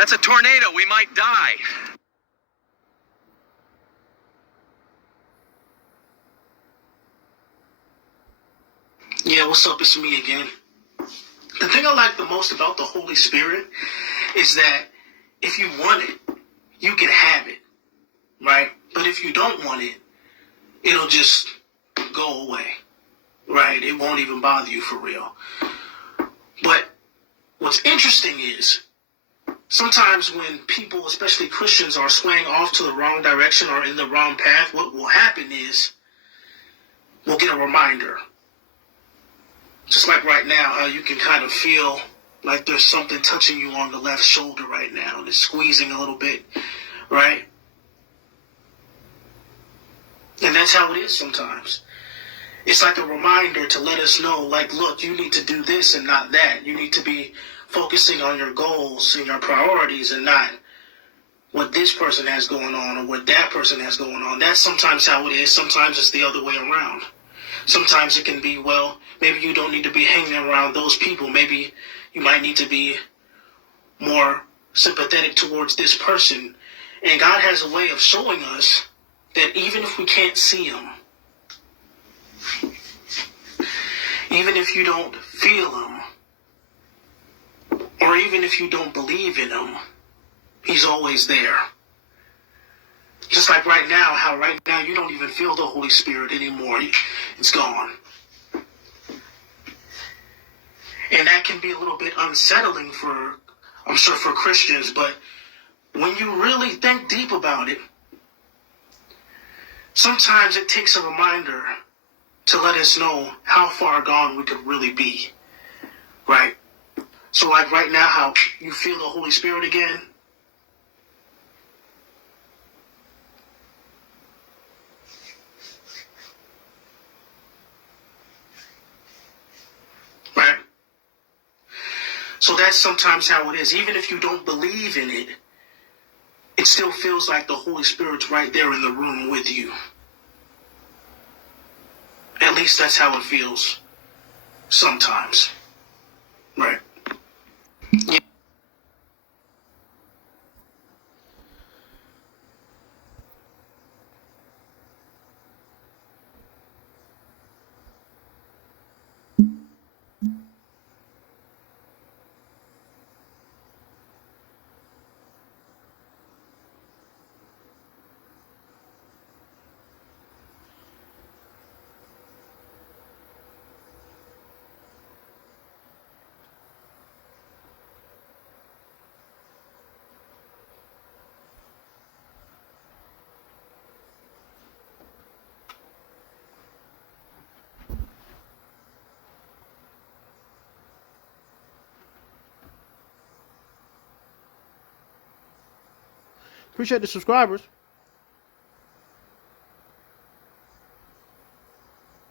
That's a tornado. We might die. Yeah, what's up? It's me again. The thing I like the most about the Holy Spirit is that if you want it, you can have it, right? But if you don't want it, it'll just go away, right? It won't even bother you for real. But what's interesting is sometimes when people, especially Christians, are swaying off to the wrong direction or in the wrong path, what will happen is we'll get a reminder. Just like right now, how you can kind of feel like there's something touching you on the left shoulder right now, and it's squeezing a little bit, right? And that's how it is sometimes. It's like a reminder to let us know, like, look, you need to do this and not that. You need to be focusing on your goals and your priorities and not what this person has going on or what that person has going on. That's sometimes how it is. Sometimes it's the other way around. Sometimes it can be, well, maybe you don't need to be hanging around those people. Maybe you might need to be more sympathetic towards this person. And God has a way of showing us that even if we can't see him, even if you don't feel him, or even if you don't believe in him, he's always there. Just like right now, how right now you don't even feel the Holy Spirit anymore. It's gone. And that can be a little bit unsettling for, I'm sure, for Christians. But when you really think deep about it, sometimes it takes a reminder to let us know how far gone we could really be. Right? So like right now, how you feel the Holy Spirit again. Right? So that's sometimes how it is. Even if you don't believe in it, it still feels like the Holy Spirit's right there in the room with you. At least that's how it feels sometimes. Right? Yeah. Appreciate the subscribers.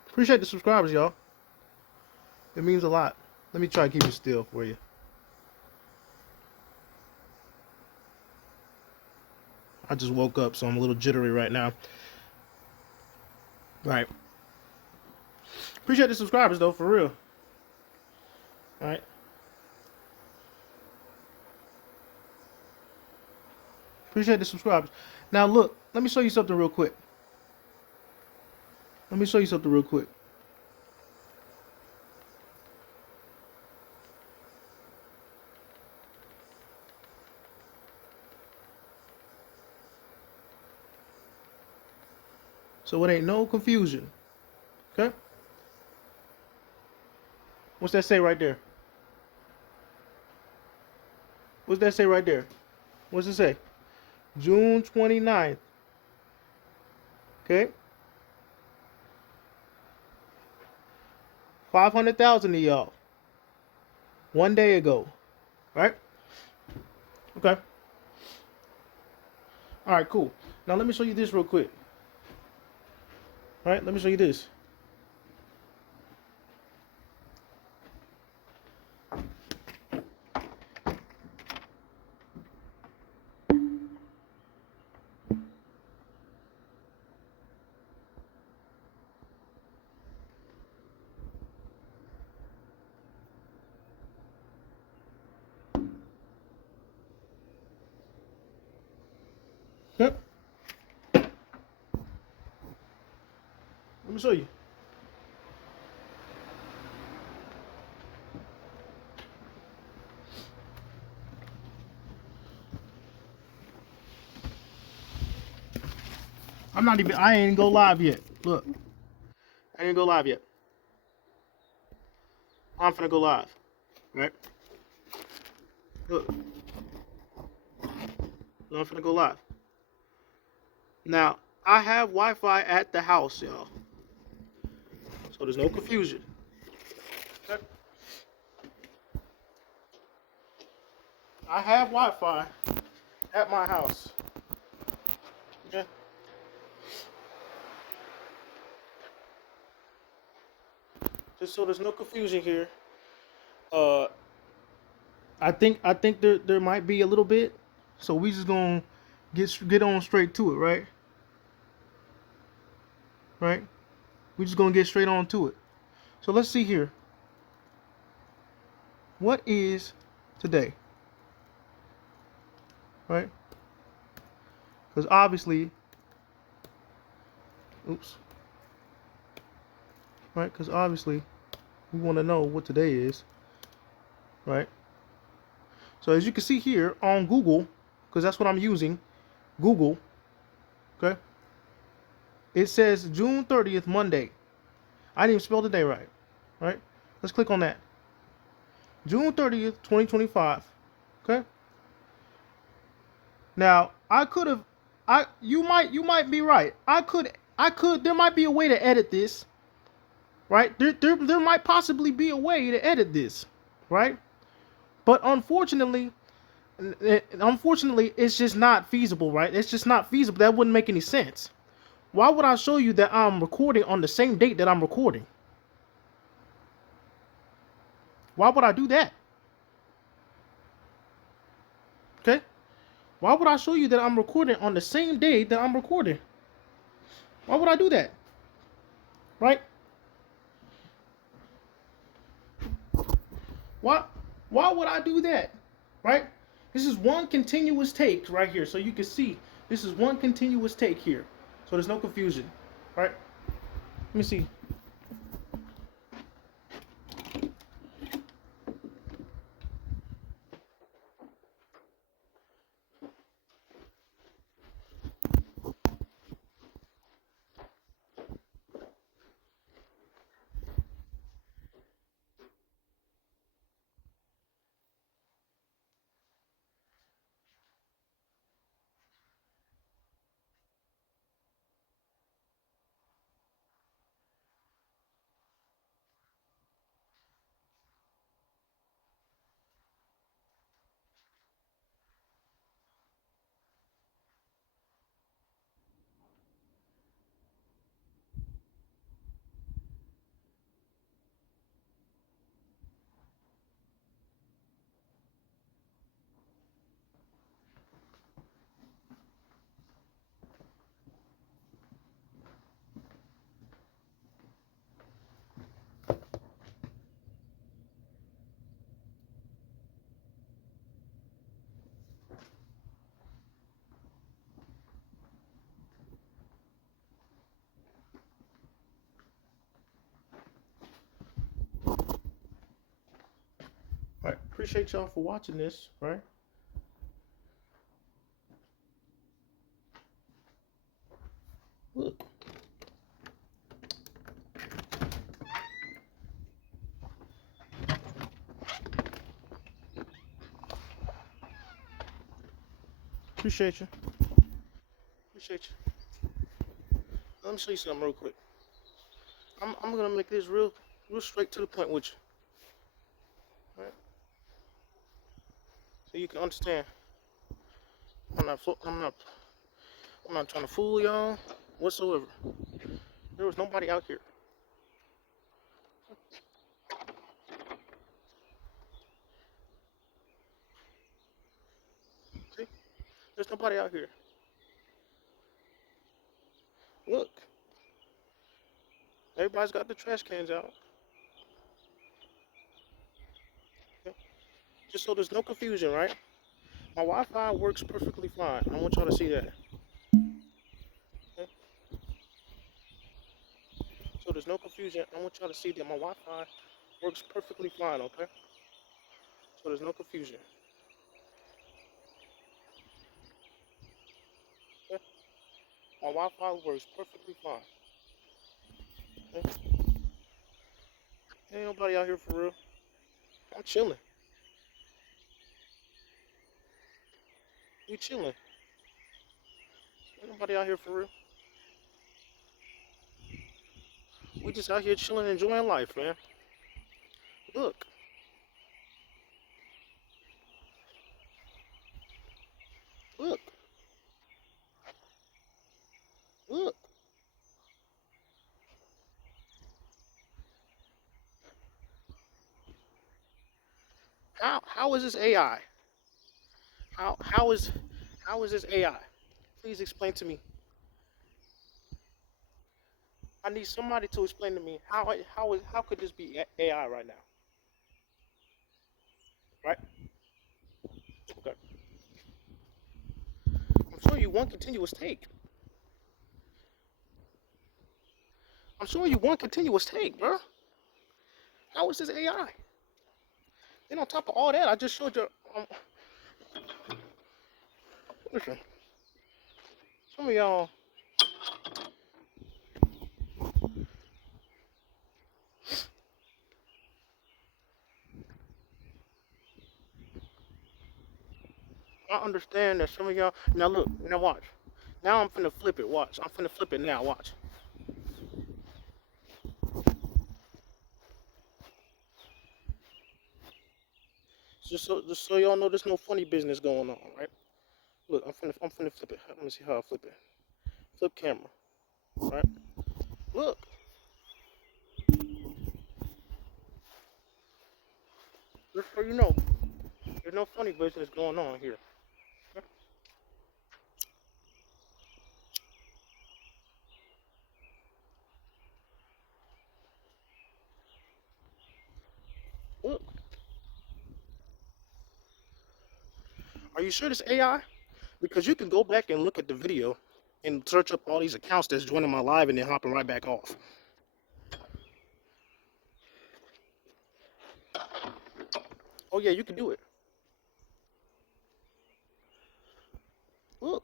Appreciate the subscribers, y'all. It means a lot. Let me try to keep it still for you. I just woke up, so I'm a little jittery right now. Right. Appreciate the subscribers, though, for real. All right. Appreciate the subscribers. Now, look, let me show you something real quick. So it ain't no confusion. Okay? What's that say right there? What's that say right there? What's it say? June 29th. Okay? 500,000 of y'all. 1 day ago. Right? Okay. Alright, cool. Now let me show you this real quick. Alright, let me show you this. Let me show you. I ain't go live yet. Look. I ain't go live yet. I'm finna go live. Right? Look. I'm finna go live. Now, I have Wi-Fi at the house, y'all. So there's no confusion. Okay? I have Wi-Fi at my house. Okay? Just so there's no confusion here. I think there might be a little bit. So we just gonna get on straight to it, right? Right? We just gonna get straight on to it. So let's see here. What is today? Right? Because obviously, oops. Right? Because obviously, we want to know what today is. Right? So as you can see here on Google, because that's what I'm using, Google. Okay? It says June 30th, Monday. I didn't even spell the day right. Right? Let's click on that. June 30th, 2025. Okay? Now, you might be right. There might be a way to edit this. Right? There might possibly be a way to edit this. Right? But unfortunately, it's just not feasible, right? It's just not feasible. That wouldn't make any sense. Why would I show you that I'm recording on the same date that I'm recording? Why would I do that? Okay? Why would I show you that I'm recording on the same day that I'm recording? Why would I do that? Right? Why would I do that? Right? This is one continuous take right here. So you can see this is one continuous take here. So there's no confusion. Right? Let me see. All right, appreciate y'all for watching this, right? Look. Appreciate you. Appreciate you. Let me show you something real quick. I'm gonna make this real straight to the point with you. All right? So you can understand. I'm not trying to fool y'all whatsoever. There was nobody out here. See? There's nobody out here. Look. Everybody's got the trash cans out. Okay? Just so there's no confusion, right? My Wi-Fi works perfectly fine. I want y'all to see that. Okay? there's no confusion, I want y'all to see that my Wi-Fi works perfectly fine, okay? So there's no confusion. Okay? My Wi-Fi works perfectly fine. Okay? Ain't nobody out here for real. I'm chilling. We chilling. Ain't nobody out here for real. We just out here chilling, enjoying life, man. Look. Look. Look. How is this AI? How how is how is this AI? Please explain to me. I need somebody to explain to me how could this be AI right now? Right? Okay. I'm showing you one continuous take. I'm showing you one continuous take, bro. How is this AI? Then on top of all that, I just showed you. Listen, some of y'all. I understand that some of y'all. Now look. Now watch. Now I'm finna flip it. Watch. I'm finna flip it now. Watch. Just so y'all know, there's no funny business going on, right? Look, I'm finna flip it. Let me see how I flip it. Flip camera, right? Look. Just so you know, there's no funny business going on here. Okay? Look. Are you sure this AI? Because you can go back and look at the video and search up all these accounts that's joining my live and then hopping right back off. Oh yeah, you can do it. Look.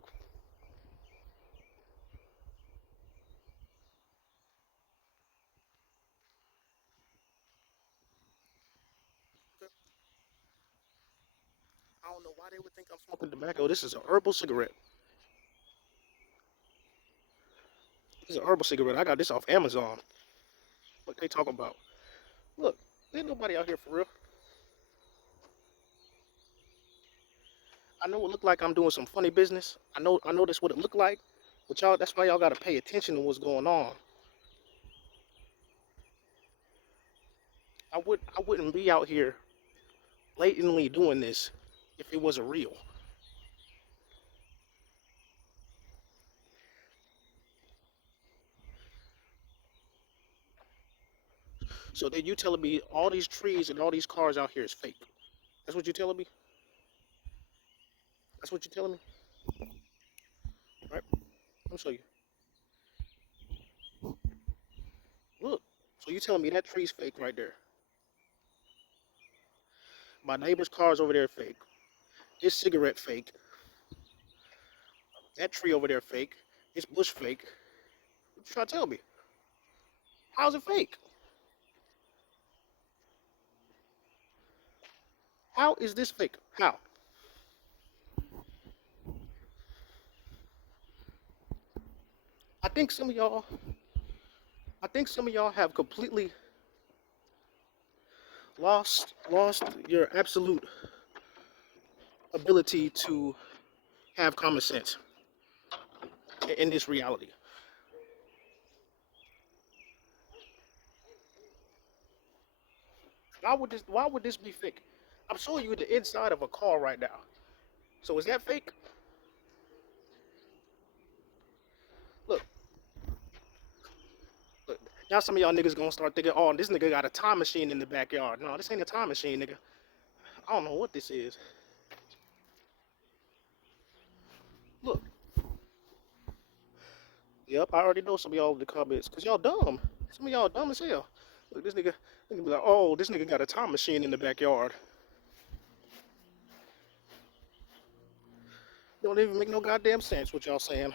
I don't know why they would think I'm smoking tobacco. This is a herbal cigarette. This is a herbal cigarette. I got this off Amazon. What they talking about? Look, ain't nobody out here for real. I know it look like I'm doing some funny business. I know that's what it look like. But y'all, that's why y'all gotta pay attention to what's going on. I wouldn't be out here blatantly doing this if it wasn't real. So then you telling me all these trees and all these cars out here is fake? That's what you telling me? That's what you telling me? Right? Let me show you. Look. So you telling me that tree's fake right there? My neighbor's car's over there fake. His cigarette fake. That tree over there fake. His bush fake. What you trying to tell me? How's it fake? How is this fake? How? I think some of y'all I think some of y'all have completely lost your absolute ability to have common sense in this reality. Why would this be fake? I'm showing you the inside of a car right now. So is that fake? Look, look. Now some of y'all niggas gonna start thinking, oh, this nigga got a time machine in the backyard. No, this ain't a time machine, nigga. I don't know what this is. Look. Yep, I already know some of y'all in the comments, cause y'all dumb. Some of y'all dumb as hell. Look, this nigga be like, oh, this nigga got a time machine in the backyard. Don't even make no goddamn sense what y'all saying.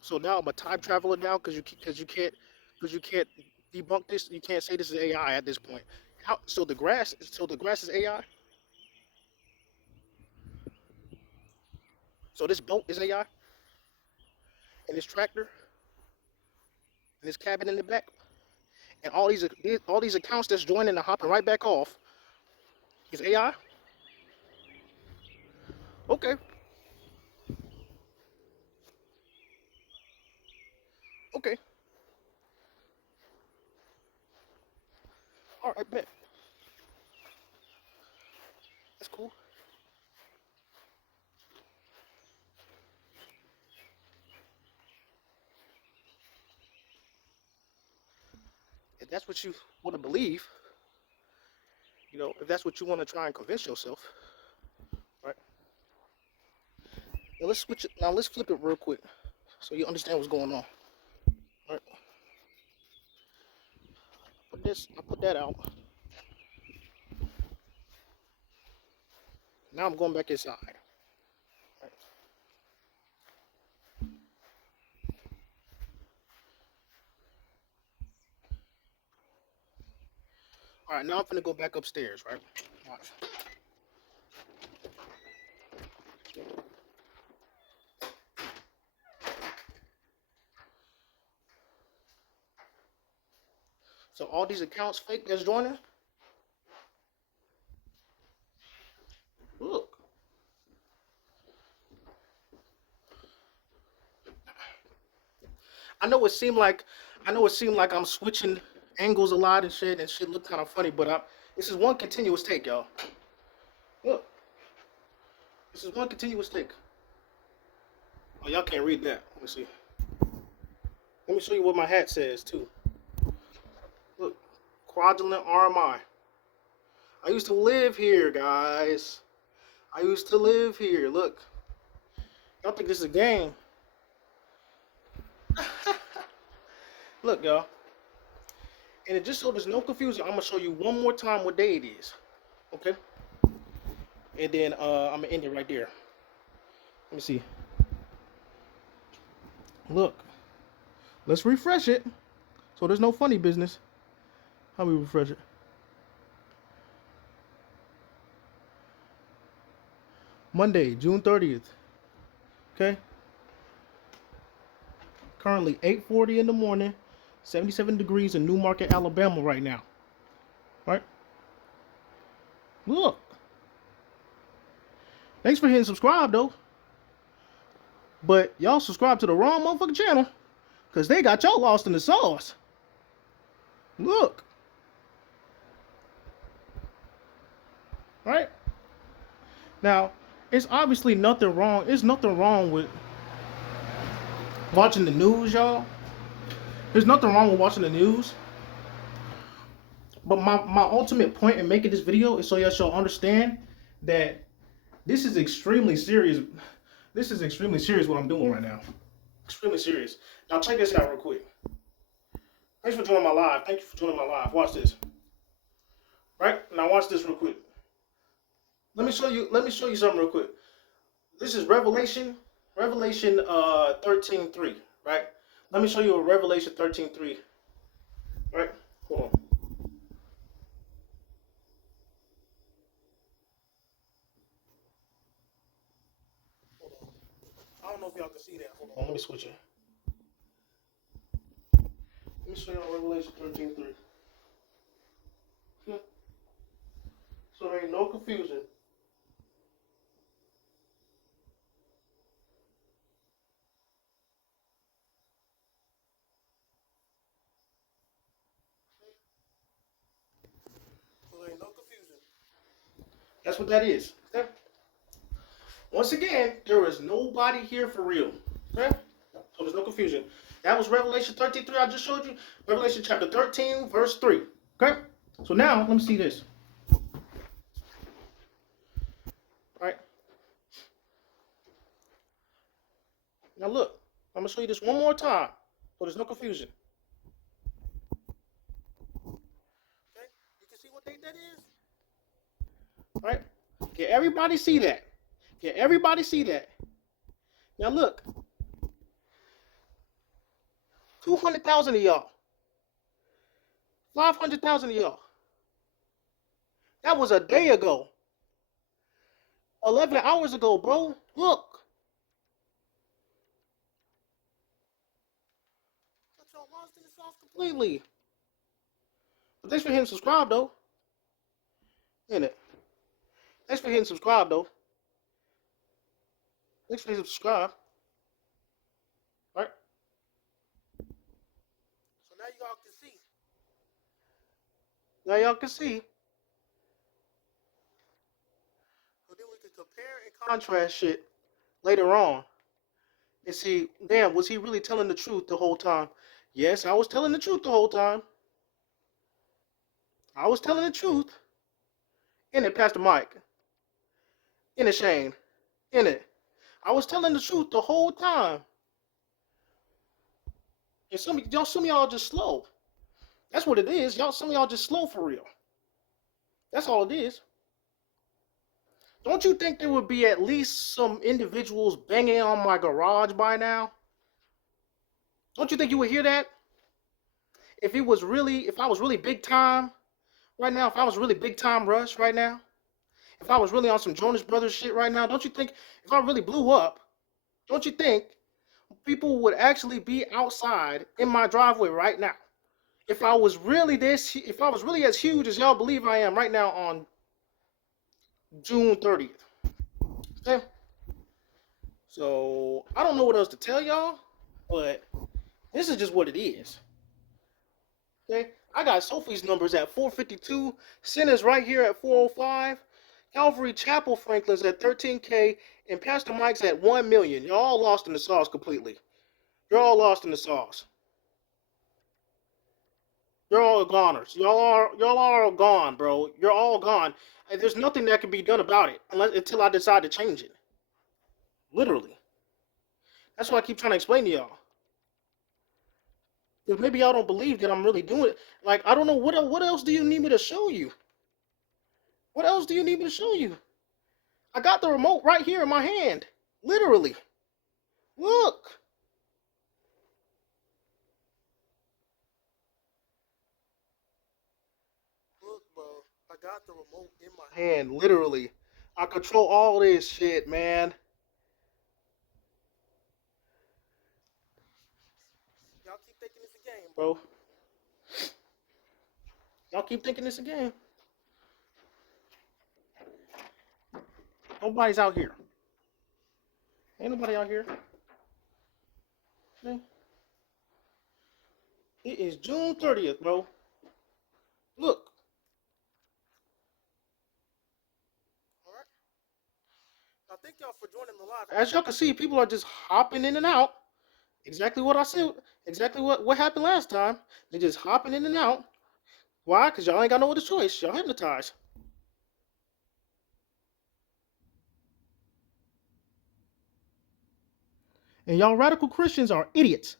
So now I'm a time traveler now because you can't debunk this. You can't say this is AI at this point. How? So the grass is AI. So this boat is AI, and this tractor, and this cabin in the back, and all these accounts that's joining and hopping right back off is AI. Okay, okay, all right, bet. That's cool. If that's what you want to believe, if that's what you want to try and convince yourself, right? Now let's switch it. Now let's flip it real quick so you understand what's going on. All right. I put that out. Now I'm going back inside. All right. All right, now I'm gonna go back upstairs, right? All right. So all these accounts fake that's joining. Look. I know it seemed like I'm switching angles a lot and shit look kind of funny, but this is one continuous take, y'all. Look. This is one continuous take. Oh, y'all can't read that. Let me see. Let me show you what my hat says too. Look, Quadrant RMI. I used to live here, guys. I used to live here. Look. Y'all think this is a game? Look, y'all. And it just so there's no confusion, I'm gonna show you one more time what day it is. Okay? And then I'm gonna end it right there. Let me see. Look. Let's refresh it. So there's no funny business. How we refresh it? Monday, June 30th. Okay? Currently 8:40 in the morning, 77 degrees in Newmarket, Alabama right now. Right? Look. Thanks for hitting subscribe though. But y'all subscribe to the wrong motherfucking channel. Because they got y'all lost in the sauce. Look. Right? Now, it's obviously nothing wrong. There's nothing wrong with watching the news, y'all. There's nothing wrong with watching the news. But my ultimate point in making this video is so y'all understand that this is extremely serious. This is extremely serious what I'm doing right now. Extremely serious. Now check this out real quick. Thanks for joining my live. Thank you for joining my live. Watch this. Right? Now watch this real quick. Let me show you something real quick. This is Revelation 13:3, right? Let me show you a Revelation 13:3. Right? Hold on. I don't know if y'all can see that. Hold on, let me switch it. Let me show y'all Revelation 13:3. So there ain't no confusion. So there ain't no confusion. That's what that is. Okay? Once again, there is nobody here for real. Okay? So there's no confusion. That was Revelation 13:3 I just showed you. Revelation chapter 13, verse 3. Okay? So now, let me see this. All right? Now look. I'm gonna show you this one more time, so there's no confusion. Okay, you can see what date that is, right? Can everybody see that? Can everybody see that? Now look, 200,000 of y'all, 500,000 of y'all. That was a day ago, 11 hours ago, bro. Look. Y'all lost in the sauce completely. But thanks for hitting subscribe, though. Ain't it? Thanks for hitting subscribe, though. Thanks for hitting subscribe. Right? So now y'all can see. Now y'all can see. So then we can compare and contrast shit later on. And see, damn, was he really telling the truth the whole time? Yes, I was telling the truth the whole time. I was telling the truth. In it, Pastor Mike. In it, Shane. In it. I was telling the truth the whole time. And some of y'all just slow. That's what it is. Some of y'all just slow for real. That's all it is. Don't you think there would be at least some individuals banging on my garage by now? Don't you think you would hear that? If I was really big time right now, if I was really big time Rush right now, if I was really on some Jonas Brothers shit right now, don't you think if I really blew up, don't you think people would actually be outside in my driveway right now? If I was really as huge as y'all believe I am right now on June 30th. Okay? So, I don't know what else to tell y'all, but this is just what it is. Okay? I got Sophie's numbers at 452, Sinners right here at 405, Calvary Chapel Franklin's at 13K, and Pastor Mike's at 1 million. Y'all all lost in the sauce completely. You're all lost in the sauce. You're all goners. Y'all are gone, bro. You're all gone. And there's nothing that can be done about it until I decide to change it. Literally. That's why I keep trying to explain to y'all. Because maybe y'all don't believe that I'm really doing it. Like, I don't know, what else do you need me to show you? What else do you need me to show you? I got the remote right here in my hand. Literally. Look. Look, bro. I got the remote in my hand. Literally. I control all this shit, man. Y'all keep thinking it's a game, bro. Y'all keep thinking it's a game. Nobody's out here. Ain't nobody out here. Okay. It is June 30th, bro. Look. Alright. Now thank y'all for joining the live. As y'all can see, people are just hopping in and out. Exactly what I said. Exactly what happened last time. They're just hopping in and out. Why? Because y'all ain't got no other choice. Y'all hypnotized. And y'all radical Christians are idiots.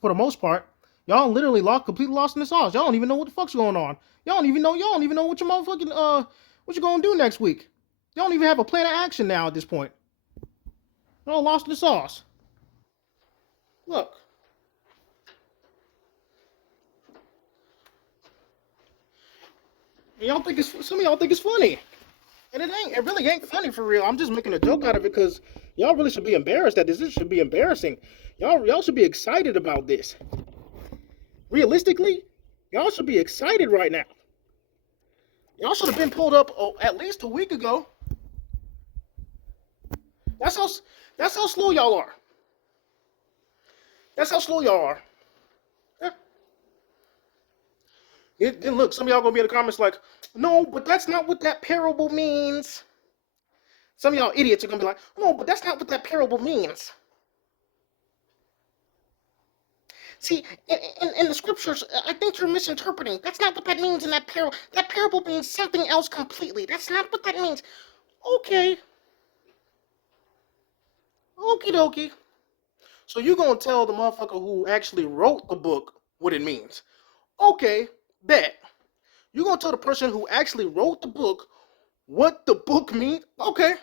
For the most part. Y'all literally completely lost in the sauce. Y'all don't even know what the fuck's going on. Y'all don't even know what your motherfucking what you gonna do next week. Y'all don't even have a plan of action now at this point. Y'all lost in the sauce. Look. Some of y'all think it's funny. And it really ain't funny for real. I'm just making a joke out of it because y'all really should be embarrassed that this should be embarrassing. Y'all should be excited about this. Realistically, y'all should be excited right now. Y'all should have been pulled up at least a week ago. That's how slow y'all are. That's how slow y'all are. Yeah. Then look, some of y'all gonna be in the comments like, no, but that's not what that parable means. Some of y'all idiots are gonna be like, no, but that's not what that parable means. See, in the scriptures, I think you're misinterpreting. That's not what that means in that parable. That parable means something else completely. That's not what that means. Okay. Okie dokie. So you gonna tell the motherfucker who actually wrote the book what it means? Okay, bet. You gonna tell the person who actually wrote the book what the book means? Okay.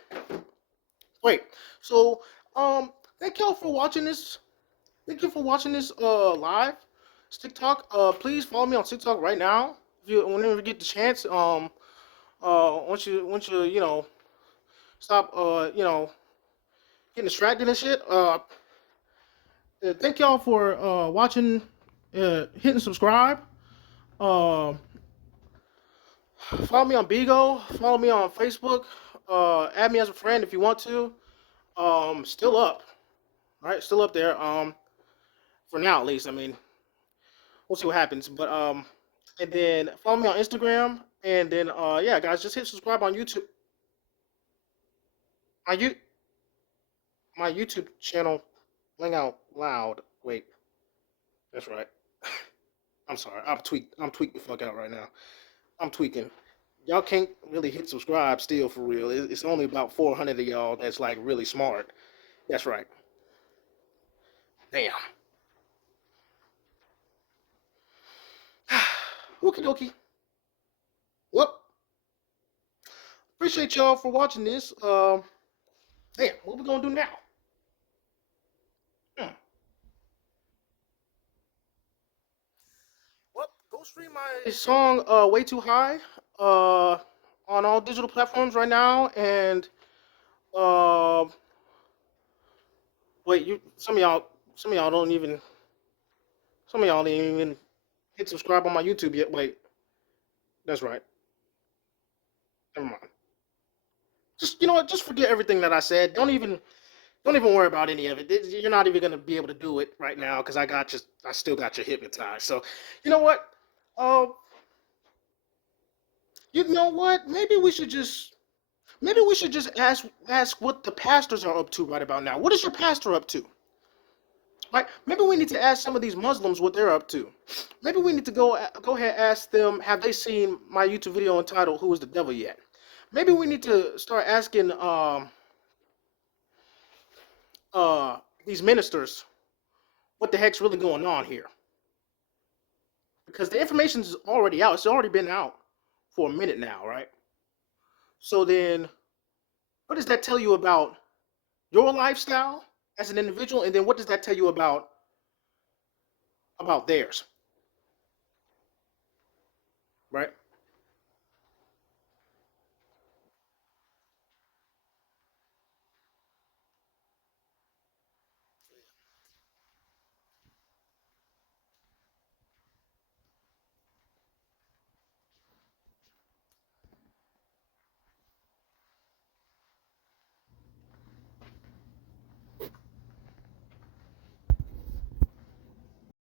Wait. So thank y'all for watching this. Thank you for watching this live. It's TikTok. Please follow me on TikTok right now. If you whenever you get the chance. Once you stop getting distracted and shit. Thank y'all for watching, hitting subscribe. Uh, Follow me on Bigo. Follow me on Facebook. Add me as a friend if you want to. Still up. All right, still up there. For now at least. I mean, we'll see what happens. But and then follow me on Instagram. And then yeah, guys, just hit subscribe on YouTube. My you my YouTube channel, Ling Out Loud. Wait, that's right. I'm sorry. I'm tweaked the fuck out right now. I'm tweaking. Y'all can't really hit subscribe still for real. It's only about 400 of y'all that's like really smart. That's right. Damn. Okie dokie. Well, appreciate y'all for watching this. Damn, what we gonna do now? Well, go stream my song "Way Too High" on all digital platforms right now, and uh, wait, some of y'all don't even, some of y'all didn't even hit subscribe on my YouTube yet. Wait, that's right. Never mind. Just you know what? Just forget everything that I said. Don't even worry about any of it. You're not even gonna be able to do it right now because I still got you hypnotized. So, you know what? Uh, you know what? Maybe we should just ask what the pastors are up to right about now. What is your pastor up to? Right? Maybe we need to ask some of these Muslims what they're up to. Maybe we need to go ahead and ask them, have they seen my YouTube video entitled "Who is the Devil" yet? Maybe we need to start asking these ministers what the heck's really going on here, because the information is already out. It's already been out for a minute now, right? So then, what does that tell you about your lifestyle as an individual, and then what does that tell you about theirs, right?